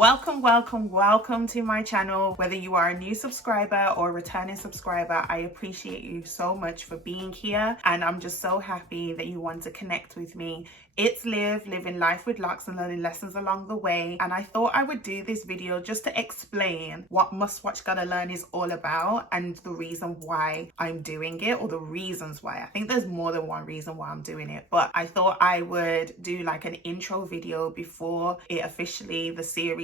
Welcome to my channel. Whether you are a new subscriber or a returning subscriber, I appreciate you so much for being here, and I'm just so happy that you want to connect with me. It's Liv, living life with Locs and learning lessons along the way, and I thought I would do this video just to explain what Must Watch Gotta Learn is all about and the reason why I'm doing it, or the reasons why. I think there's more than one reason why I'm doing it, but I thought I would do like an intro video before it officially,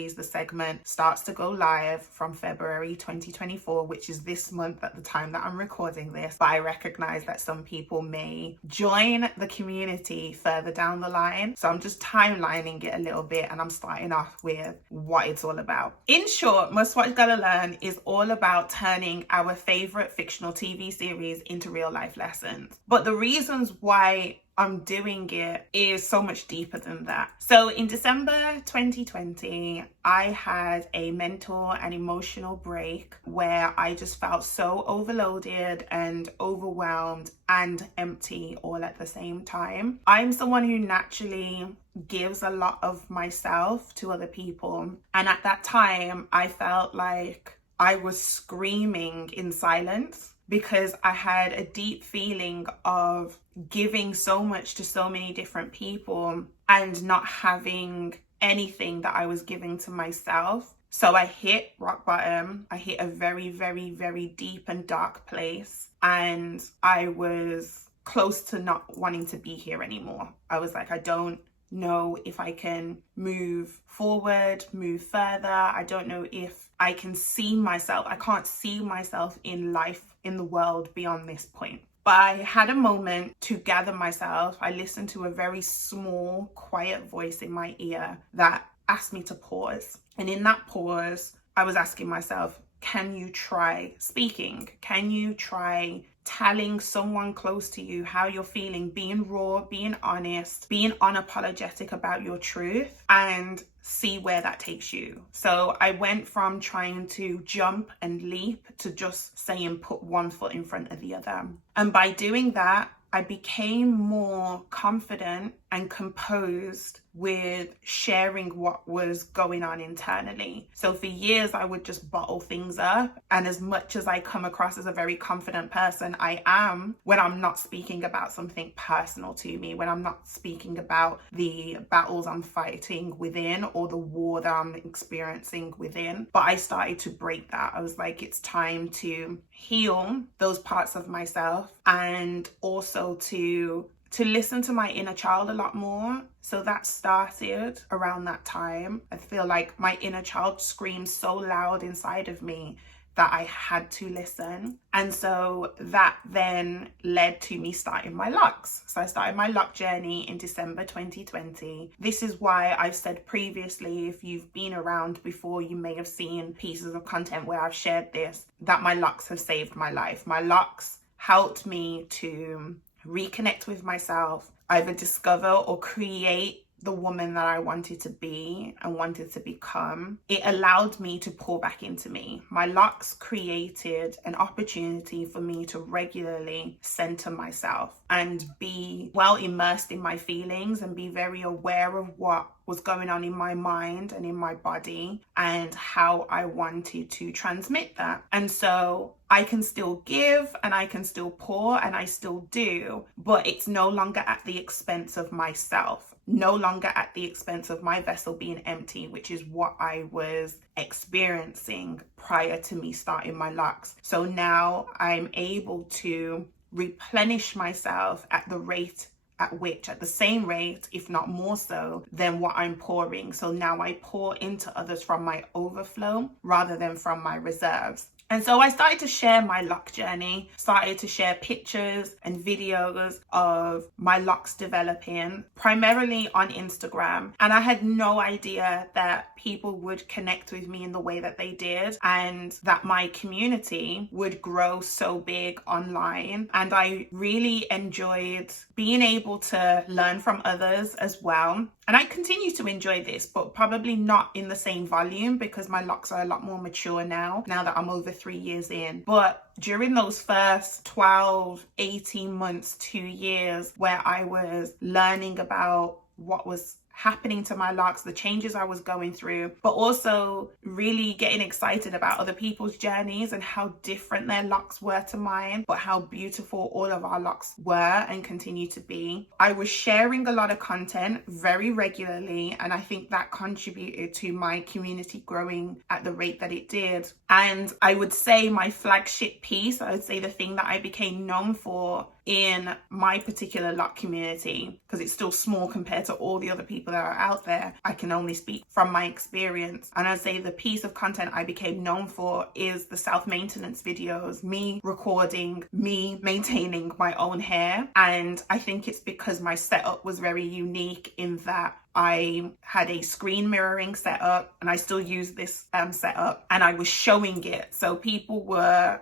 the segment starts to go live from February 2024, which is this month at the time that I'm recording this. But I recognize that some people may join the community further down the line, so I'm just timelining it a little bit, and I'm starting off with what it's all about. In short, Must Watch Gotta Learn is all about turning our favorite fictional TV series into real life lessons. But the reasons why I'm doing it is so much deeper than that. So in December 2020, I had a mental and emotional break where I just felt so overloaded and overwhelmed and empty all at the same time. I'm someone who naturally gives a lot of myself to other people. And at that time, I felt like I was screaming in silence, because I had a deep feeling of giving so much to so many different people and not having anything that I was giving to myself. So I hit rock bottom. I hit a very, very, very deep and dark place. And I was close to not wanting to be here anymore. I was like, I don't know if I can move forward, move further. I don't know if I can see myself. I can't see myself in life, in the world beyond this point. But I had a moment to gather myself. I listened to a very small, quiet voice in my ear that asked me to pause. And in that pause, I was asking myself, can you try speaking? Can you try telling someone close to you how you're feeling, being raw, being honest, being unapologetic about your truth, and see where that takes you? So I went from trying to jump and leap to just saying put one foot in front of the other. And by doing that, I became more confident and composed with sharing what was going on internally. So for years, I would just bottle things up. And as much as I come across as a very confident person, I am when I'm not speaking about something personal to me, when I'm not speaking about the battles I'm fighting within or the war that I'm experiencing within. But I started to break that. I was like, it's time to heal those parts of myself, and also to listen to my inner child a lot more. So that started around that time. I feel like my inner child screamed so loud inside of me that I had to listen. And so that then led to me starting my Locs. So I started my Loc journey in December 2020. This is why I've said previously, if you've been around before, you may have seen pieces of content where I've shared this, that my Locs have saved my life. My Locs helped me to reconnect with myself, either discover or create the woman that I wanted to be and wanted to become. It allowed me to pour back into me. My Locs created an opportunity for me to regularly center myself and be well immersed in my feelings and be very aware of what was going on in my mind and in my body and how I wanted to transmit that. And so I can still give and I can still pour, and I still do, but it's no longer at the expense of myself, no longer at the expense of my vessel being empty, which is what I was experiencing prior to me starting my Locs. So now I'm able to replenish myself at the same rate, if not more so, than what I'm pouring. So now I pour into others from my overflow rather than from my reserves. And so I started to share my Loc journey, started to share pictures and videos of my Locs developing, primarily on Instagram. And I had no idea that people would connect with me in the way that they did, and that my community would grow so big online. And I really enjoyed being able to learn from others as well. And I continue to enjoy this, but probably not in the same volume, because my Locs are a lot more mature now that I'm over 3 years in. But during those first 12, 18 months, 2 years, where I was learning about what was happening to my locks, the changes I was going through, but also really getting excited about other people's journeys and how different their locks were to mine, but how beautiful all of our locks were and continue to be. I was sharing a lot of content very regularly, and I think that contributed to my community growing at the rate that it did. And I would say my flagship piece, I would say the thing that I became known for in my particular lock community, because it's still small compared to all the other people that are out there, I can only speak from my experience. And I'd say the piece of content I became known for is the self-maintenance videos, me recording, me maintaining my own hair. And I think it's because my setup was very unique in that I had a screen mirroring setup, and I still use this setup, and I was showing it. So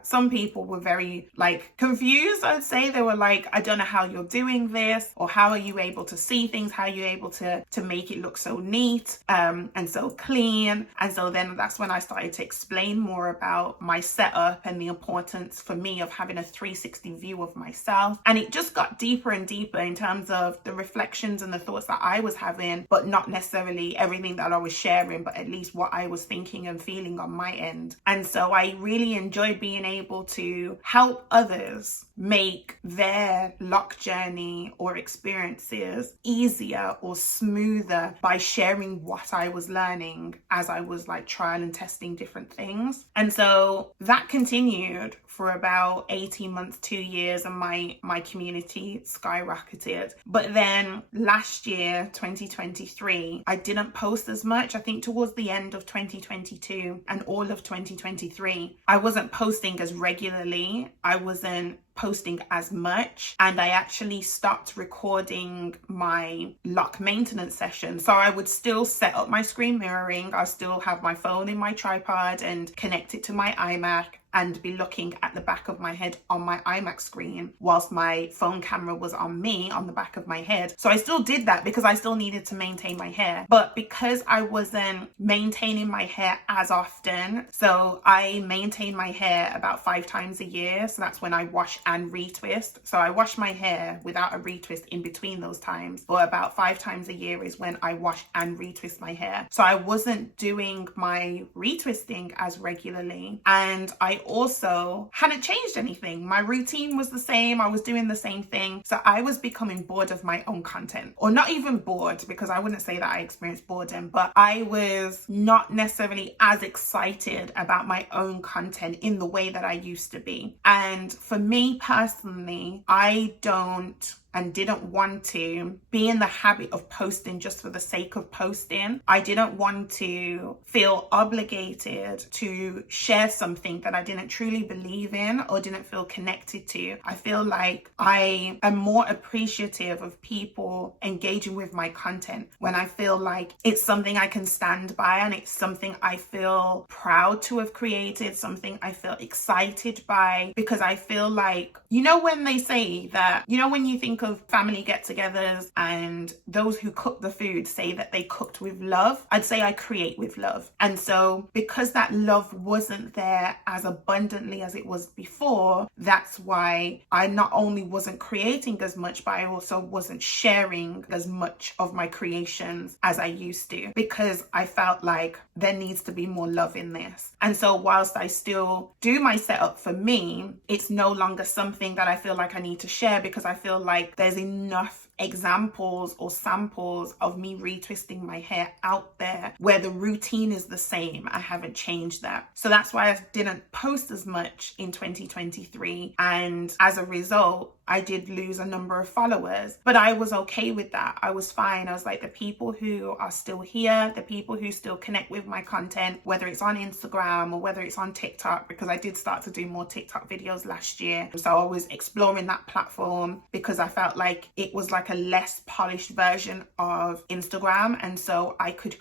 some people were very confused, I'd say. They were like, I don't know how you're doing this, or how are you able to see things? How are you able to make it look so neat and so clean? And so then that's when I started to explain more about my setup and the importance for me of having a 360 view of myself. And it just got deeper and deeper in terms of the reflections and the thoughts that I was having, but not necessarily everything that I was sharing, but at least what I was thinking and feeling on my end. And so I really enjoyed being able to help others make their lock journey or experiences easier or smoother by sharing what I was learning as I was trial and testing different things. And so that continued for about 18 months, 2 years, and my community skyrocketed. But then last year, 2023, I didn't post as much. I think towards the end of 2022 and all of 2023, I wasn't posting as regularly. I wasn't posting as much, and I actually stopped recording my lock maintenance session. So I would still set up my screen mirroring. I still have my phone in my tripod and connect it to my iMac, and be looking at the back of my head on my iMac screen whilst my phone camera was on me on the back of my head. So I still did that because I still needed to maintain my hair. But because I wasn't maintaining my hair as often, so I maintain my hair about 5 times a year. So that's when I wash and retwist. So I wash my hair without a retwist in between those times. But about 5 times a year is when I wash and retwist my hair. So I wasn't doing my retwisting as regularly. And I also hadn't changed anything. My routine was the same. I was doing the same thing. So I was becoming bored of my own content, or not even bored, because I wouldn't say that I experienced boredom, but I was not necessarily as excited about my own content in the way that I used to be. And for me personally, I don't and didn't want to be in the habit of posting just for the sake of posting. I didn't want to feel obligated to share something that I didn't truly believe in or didn't feel connected to. I feel like I am more appreciative of people engaging with my content when I feel like it's something I can stand by, and it's something I feel proud to have created, something I feel excited by, because I feel like, when they say that, when you think of family get-togethers and those who cook the food say that they cooked with love, I'd say I create with love. And so because that love wasn't there as abundantly as it was before, that's why I not only wasn't creating as much, but I also wasn't sharing as much of my creations as I used to, because I felt like there needs to be more love in this. And so whilst I still do my setup for me, it's no longer something that I feel like I need to share, because I feel like there's enough examples or samples of me retwisting my hair out there where the routine is the same. I haven't changed that. So that's why I didn't post as much in 2023. And as a result, I did lose a number of followers, but I was okay with that. I was fine. I was like, the people who are still here, the people who still connect with my content, whether it's on Instagram or whether it's on TikTok, because I did start to do more TikTok videos last year. So I was exploring that platform because I felt like it was like a less polished version of Instagram. And so I could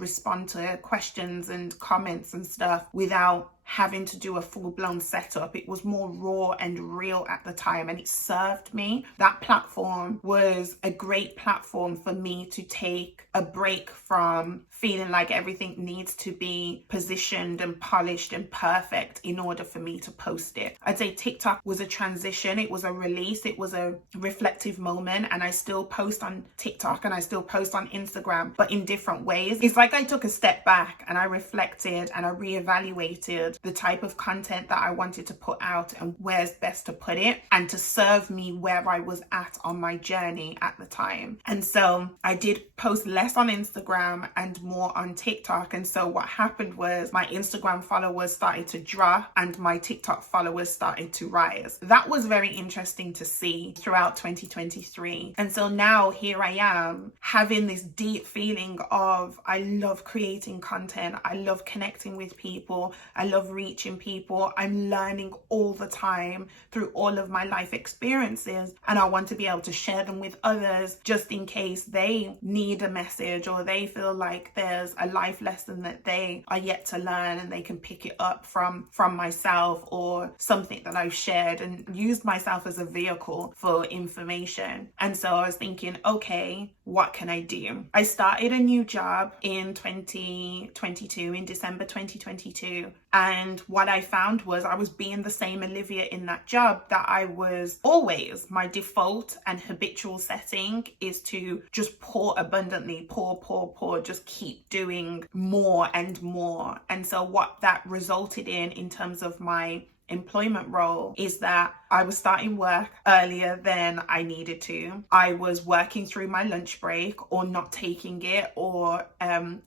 respond to questions and comments and stuff without having to do a full-blown setup. It was more raw and real at the time, and it served me. That platform was a great platform for me to take a break from feeling like everything needs to be positioned and polished and perfect in order for me to post it. I'd say TikTok was a transition. It was a release. It was a reflective moment, and I still post on TikTok and I still post on Instagram, but in different ways. It's like I took a step back and I reflected and I reevaluated the type of content that I wanted to put out and where's best to put it, and to serve me where I was at on my journey at the time. And so I did post less on Instagram and more on TikTok. And so what happened was my Instagram followers started to drop and my TikTok followers started to rise. That was very interesting to see throughout 2023. And so now here I am having this deep feeling of, I love creating content. I love connecting with people. I love reaching people. I'm learning all the time through all of my life experiences, and I want to be able to share them with others just in case they need a message or they feel like there's a life lesson that they are yet to learn and they can pick it up from myself or something that I've shared, and used myself as a vehicle for information. And so I was thinking, okay, what can I do? I started a new job in 2022, in December 2022. And what I found was I was being the same Olivia in that job that I was always. My default and habitual setting is to just pour abundantly, pour, just keep doing more and more. And so what that resulted in terms of my employment role is that I was starting work earlier than I needed to. I was working through my lunch break or not taking it, or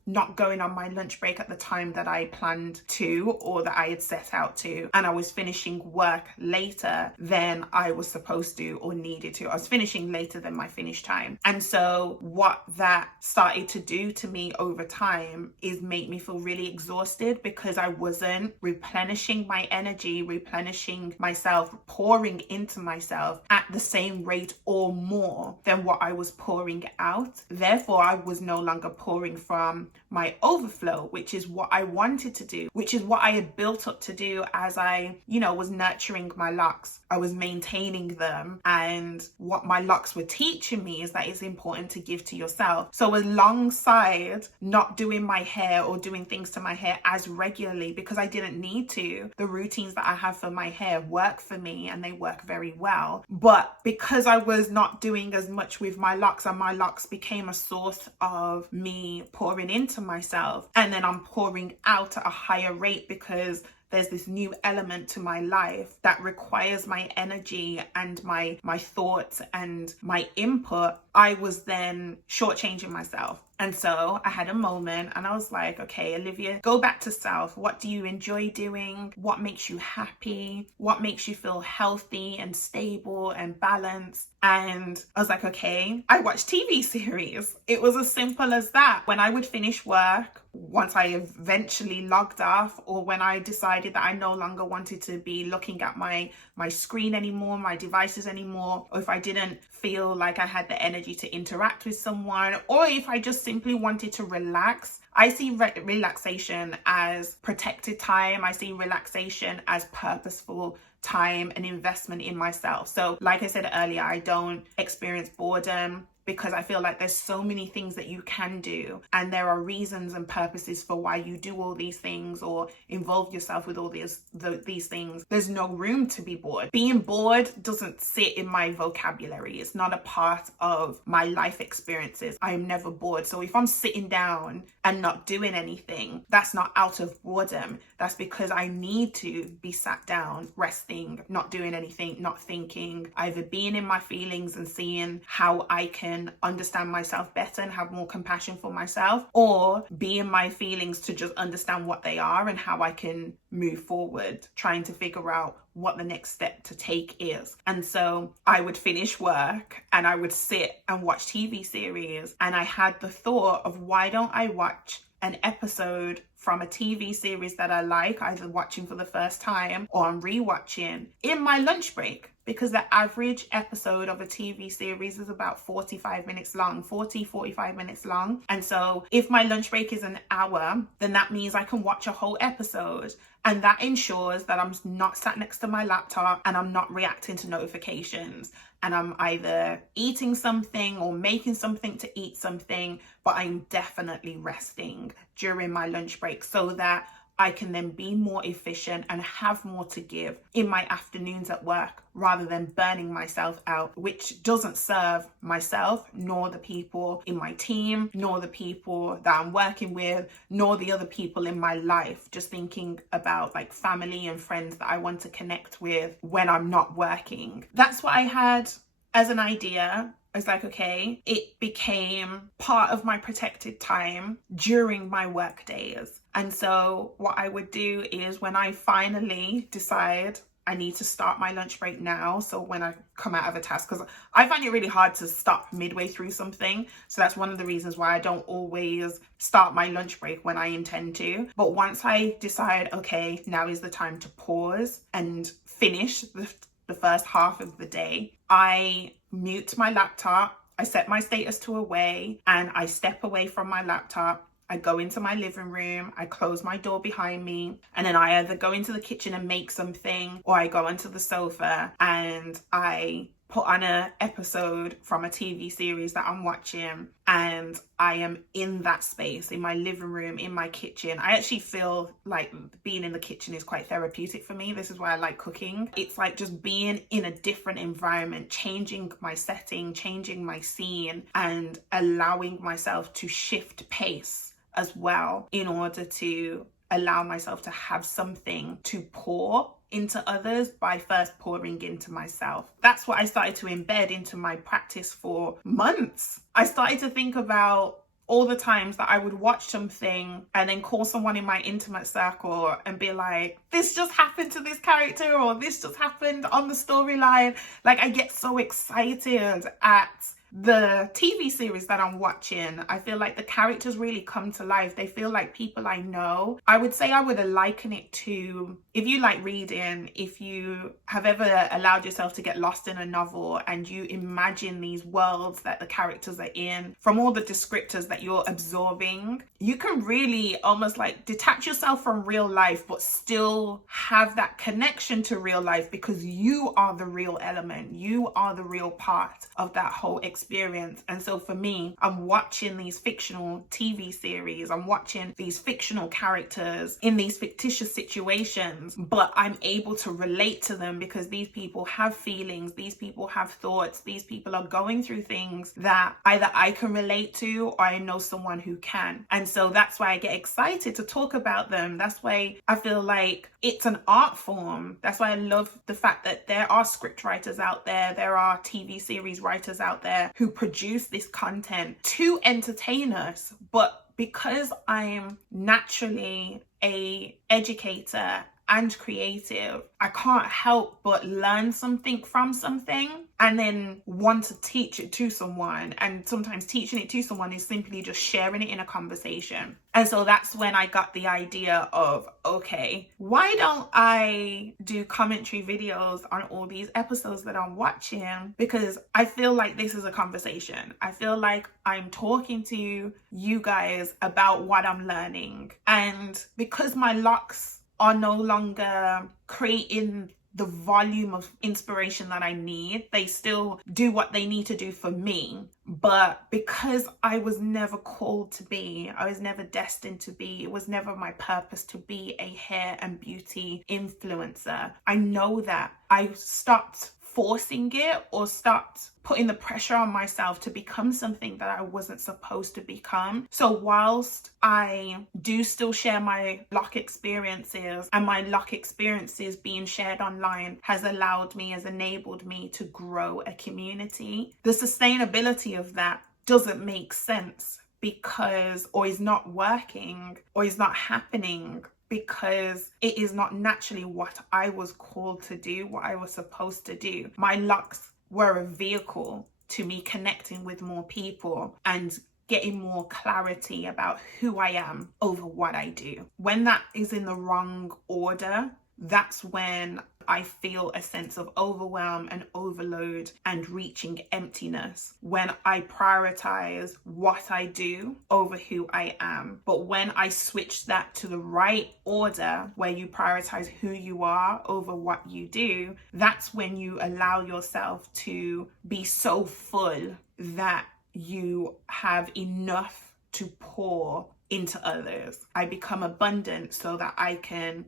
not going on my lunch break at the time that I planned to or that I had set out to. And I was finishing work later than I was supposed to or needed to. I was finishing later than my finish time. And so what that started to do to me over time is make me feel really exhausted, because I wasn't replenishing my energy, replenishing myself, pouring into myself at the same rate or more than what I was pouring out. Therefore, I was no longer pouring from my overflow, which is what I wanted to do, which is what I had built up to do as I, was nurturing my locks. I was maintaining them. And what my locks were teaching me is that it's important to give to yourself. So alongside not doing my hair or doing things to my hair as regularly, because I didn't need to, the routines that I have for my hair work for me and they work very well. But because I was not doing as much with my locks, and my locks became a source of me pouring into myself, and then I'm pouring out at a higher rate because there's this new element to my life that requires my energy and my thoughts and my input, I was then shortchanging myself. And so I had a moment and I was like, okay, Olivia, go back to self. What do you enjoy doing? What makes you happy? What makes you feel healthy and stable and balanced? And I was like, okay, I watch TV series. It was as simple as that. When I would finish work, once I eventually logged off, or when I decided that I no longer wanted to be looking at my screen anymore, my devices anymore, or if I didn't feel like I had the energy to interact with someone, or if I just simply wanted to relax, I see relaxation as protected time. I see relaxation as purposeful time and investment in myself. So like I said earlier, I don't experience boredom, because I feel like there's so many things that you can do, and there are reasons and purposes for why you do all these things or involve yourself with all these things. There's no room to be bored. Being bored doesn't sit in my vocabulary. It's not a part of my life experiences. I am never bored. So if I'm sitting down and not doing anything, that's not out of boredom. That's because I need to be sat down, resting, not doing anything, not thinking, either being in my feelings and seeing how I can understand myself better and have more compassion for myself, or be in my feelings to just understand what they are and how I can move forward, trying to figure out what the next step to take is. And so I would finish work and I would sit and watch TV series, and I had the thought of, why don't I watch an episode from a TV series that I like, either watching for the first time or I'm rewatching, in my lunch break? because the average episode of a TV series is about 45 minutes long, 45 minutes long. And so if my lunch break is an hour, then that means I can watch a whole episode. And that ensures that I'm not sat next to my laptop and I'm not reacting to notifications. And I'm either eating something or making something to eat something, but I'm definitely resting during my lunch break so that I can then be more efficient and have more to give in my afternoons at work rather than burning myself out, which doesn't serve myself, nor the people in my team, nor the people that I'm working with, nor the other people in my life. Just thinking about like family and friends that I want to connect with when I'm not working. That's what I had as an idea. I was like, okay, it became part of my protected time during my work days. And so what I would do is when I finally decide I need to start my lunch break now, so when I come out of a task, because I find it really hard to stop midway through something. So that's one of the reasons why I don't always start my lunch break when I intend to. But once I decide, okay, now is the time to pause and finish the first half of the day, I mute my laptop, I set my status to away, and I step away from my laptop. I go into my living room, I close my door behind me, and then I either go into the kitchen and make something, or I go onto the sofa and I put on an episode from a TV series that I'm watching, and I am in that space, in my living room, in my kitchen. I actually feel like being in the kitchen is quite therapeutic for me. This is why I like cooking. It's like just being in a different environment, changing my setting, changing my scene, and allowing myself to shift pace as well in order to allow myself to have something to pour into others by first pouring into myself. That's what I started to embed into my practice for months. I started to think about all the times that I would watch something and then call someone in my intimate circle and be like, this just happened to this character, or this just happened on the storyline. Like, I get so excited at the TV series that I'm watching. I feel like the characters really come to life. They feel like people I know. I would say I would liken it to, if you like reading, if you have ever allowed yourself to get lost in a novel and you imagine these worlds that the characters are in, from all the descriptors that you're absorbing, you can really almost like detach yourself from real life, but still have that connection to real life because you are the real element. You are the real part of that whole experience. And so for me, I'm watching these fictional TV series, I'm watching these fictional characters in these fictitious situations, but I'm able to relate to them because these people have feelings, these people have thoughts, these people are going through things that either I can relate to or I know someone who can. And so that's why I get excited to talk about them. That's why I feel like it's an art form. That's why I love the fact that there are script writers out there, there are TV series writers out there who produce this content to entertain us. But because I'm naturally an educator and creative, I can't help but learn something from something and then want to teach it to someone. And sometimes teaching it to someone is simply just sharing it in a conversation. And so that's when I got the idea of, okay, why don't I do commentary videos on all these episodes that I'm watching? Because I feel like this is a conversation. I feel like I'm talking to you guys about what I'm learning. And because my locks are no longer creating the volume of inspiration that I need, they still do what they need to do for me. But because I was never called to be, I was never destined to be, it was never my purpose to be a hair and beauty influencer. I know that. I stopped forcing it or stopped putting the pressure on myself to become something that I wasn't supposed to become. So whilst I do still share my Loc experiences, and my Loc experiences being shared online has allowed me, has enabled me to grow a community, the sustainability of that doesn't make sense because, or is not working, or is not happening, because it is not naturally what I was called to do, what I was supposed to do. My Locs were a vehicle to me connecting with more people and getting more clarity about who I am over what I do. When that is in the wrong order, that's when I feel a sense of overwhelm and overload and reaching emptiness when I prioritize what I do over who I am. But when I switch that to the right order, where you prioritize who you are over what you do, that's when you allow yourself to be so full that you have enough to pour into others. I become abundant so that I can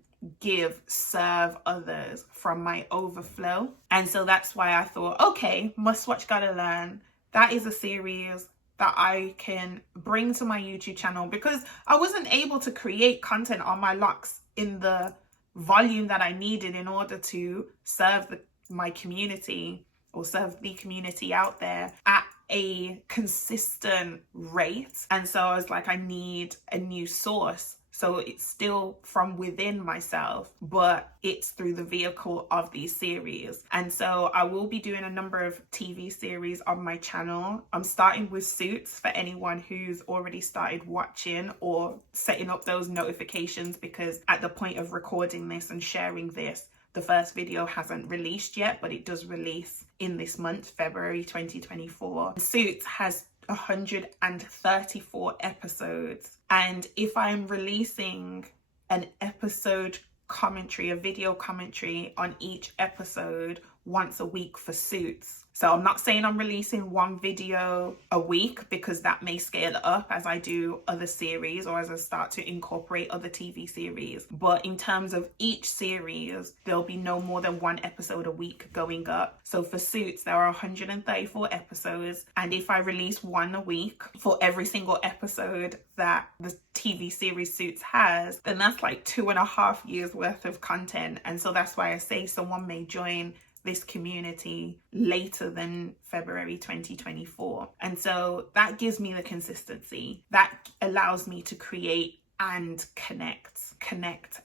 serve others from my overflow. And so that's why I thought, okay, Must Watch, Gotta Learn. That is a series that I can bring to my YouTube channel, because I wasn't able to create content on my Locs in the volume that I needed in order to serve my community, or serve the community out there at a consistent rate. And so I was like, I need a new source. So it's still from within myself, but it's through the vehicle of these series. And so I will be doing a number of TV series on my channel. I'm starting with Suits for anyone who's already started watching or setting up those notifications, because at the point of recording this and sharing this, the first video hasn't released yet, but it does release in this month, February 2024. Suits has 134 episodes. And if I'm releasing an episode commentary, a video commentary on each episode once a week for Suits. So I'm not saying I'm releasing one video a week, because that may scale up as I do other series or as I start to incorporate other TV series. But in terms of each series, there'll be no more than one episode a week going up. So for Suits, there are 134 episodes. And if I release one a week for every single episode that the TV series Suits has, then that's like 2.5 years worth of content. And so that's why I say someone may join this community later than February 2024. And so that gives me the consistency. That allows me to create and connect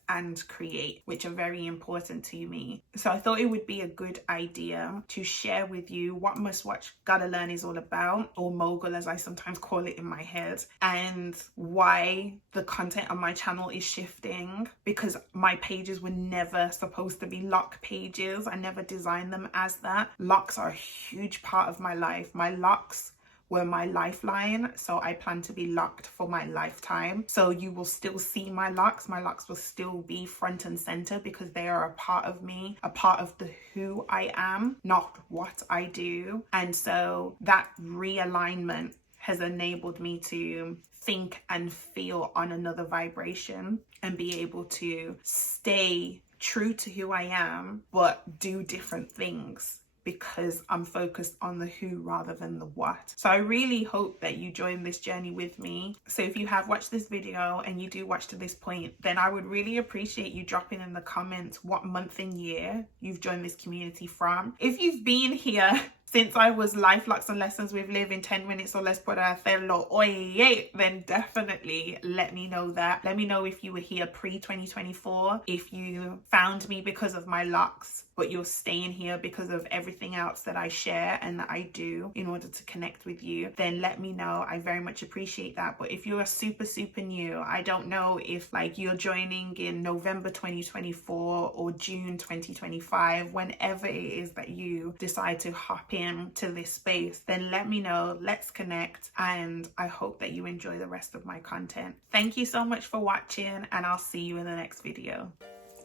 and create, which are very important to me. So I thought it would be a good idea to share with you what Must Watch, Gotta Learn is all about, or Mogul as I sometimes call it in my head, and why the content on my channel is shifting, because my pages were never supposed to be Loc pages. I never designed them as that. Locs are a huge part of my life. My Locs were my lifeline, so I plan to be Loc'd for my lifetime. So you will still see my Locs. My Locs will still be front and center, because they are a part of me, a part of the who I am, not what I do. And so that realignment has enabled me to think and feel on another vibration and be able to stay true to who I am, but do different things, because I'm focused on the who rather than the what. So I really hope that you join this journey with me. So if you have watched this video and you do watch to this point, then I would really appreciate you dropping in the comments what month and year you've joined this community from. If you've been here since I was Life, Locs and Lessons with Liv in 10 minutes or less por hacerlo, oye, then definitely let me know that. Let me know if you were here pre-2024, if you found me because of my Locs, but you're staying here because of everything else that I share and that I do in order to connect with you, then let me know. I very much appreciate that. But if you're super new, I don't know if like you're joining in November 2024 or June 2025, whenever it is that you decide to hop into this space, then let me know. Let's connect, and I hope that you enjoy the rest of my content. Thank you so much for watching, and I'll see you in the next video.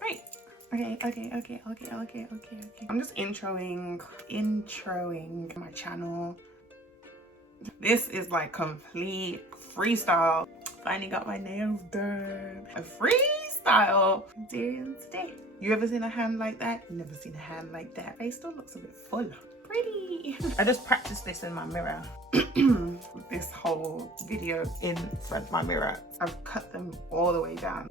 Right. Okay. I'm just introing my channel. This is like complete freestyle. Finally got my nails done. A freestyle doing today. You ever seen a hand like that? You never seen a hand like that. Face still looks a bit full. Pretty. I just practiced this in my mirror. This whole video in front of my mirror. I've cut them all the way down.